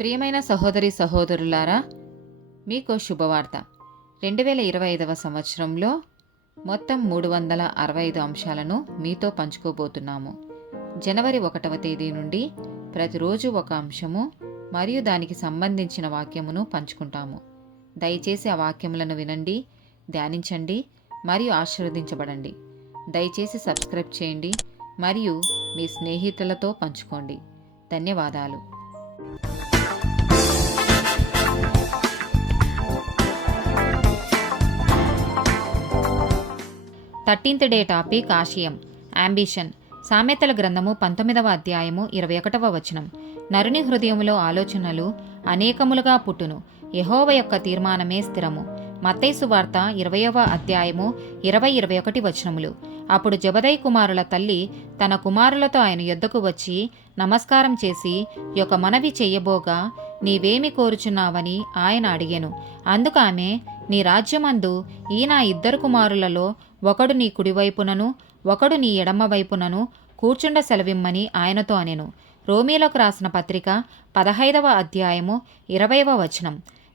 ప్రియమైన సహోదరి సహోదరులారా, మీకు శుభవార్త. 2025వ సంవత్సరంలో మొత్తం 365 అంశాలను మీతో పంచుకోబోతున్నాము. జనవరి 1వ తేదీ నుండి ప్రతిరోజు ఒక అంశము మరియు దానికి సంబంధించిన వాక్యమును పంచుకుంటాము. దయచేసి ఆ వాక్యములను వినండి, ధ్యానించండి మరియు ఆశీర్వదించబడండి. దయచేసి సబ్స్క్రైబ్ చేయండి మరియు మీ స్నేహితులతో పంచుకోండి. ధన్యవాదాలు. 13th డే టాపిక్ ఆశయం, అంబిషన్. సామెతల గ్రంథము 19వ అధ్యాయము 21వ వచనం. నరుని హృదయములో ఆలోచనలు అనేకములుగా పుట్టును, యెహోవ యొక్క తీర్మానమే స్థిరము. మత్తయి సువార్త 20వ అధ్యాయము 20-21 వచనములు. అప్పుడు జెబెదయి కుమారుల తల్లి తన కుమారులతో ఆయన యొద్దకు వచ్చి నమస్కారం చేసి యొక్క మనవి చెయ్యబోగా, నీవేమి కోరుచున్నావని ఆయన అడిగెను. అందుకు ఆమె, నీ రాజ్యమందు ఈ నా 2 కుమారులలో ఒకడు నీ కుడివైపునను ఒకడు నీ ఎడమ వైపునను కూర్చుండ సెలవిమ్మని ఆయనతో అనెను. రోమీలకు రాసిన పత్రిక 15వ అధ్యాయము 20వ వచనం.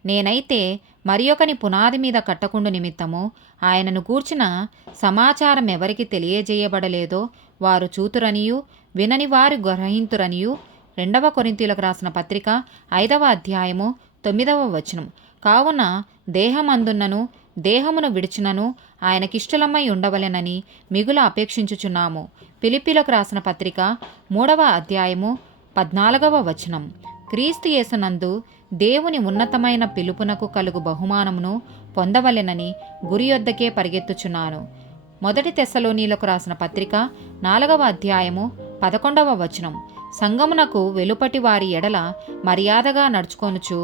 నేనైతే మరియొకని పునాది మీద కట్టకుండు నిమిత్తము ఆయనను గూర్చిన సమాచారం ఎవరికి తెలియజేయబడలేదో వారు చూతురనియు వినని వారు గ్రహింతురనియు 2వ కొరింథీయులకు రాసిన పత్రిక 5వ అధ్యాయము 9వ వచనం. కావున దేహమందున్నను దేహమును విడిచినను ఆయనకిష్టలమై ఉండవలెనని మిగుల అపేక్షించుచున్నాము. ఫిలిప్పీలకు రాసిన పత్రిక 3వ అధ్యాయము 14వ వచనం. క్రీస్తు యేసునందు దేవుని ఉన్నతమైన పిలుపునకు కలుగు బహుమానమును పొందవలెనని గురి యొద్దకే పరిగెత్తుచున్నాను. 1 తెస్సలోనీయులకు రాసిన పత్రిక 4వ అధ్యాయము 11వ వచనం. సంగమునకు వెలుపటి వారి ఎడల మర్యాదగా నడుచుకొనుచు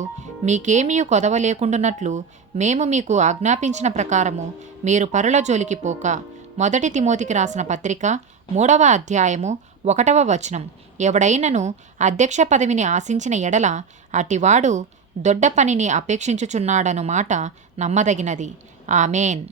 మీకేమీ కొదవ లేకుండునట్లు మేము మీకు ఆజ్ఞాపించిన ప్రకారము మీరు పరుల జోలికి పోక. 1 తిమోతికి రాసిన పత్రిక 3వ అధ్యాయము 1వ వచనం. ఎవడైనను అధ్యక్ష పదవిని ఆశించిన ఎడల అటివాడు దొడ్డ పనిని అపేక్షించుచున్నాడను మాట నమ్మదగినది. ఆమేన్.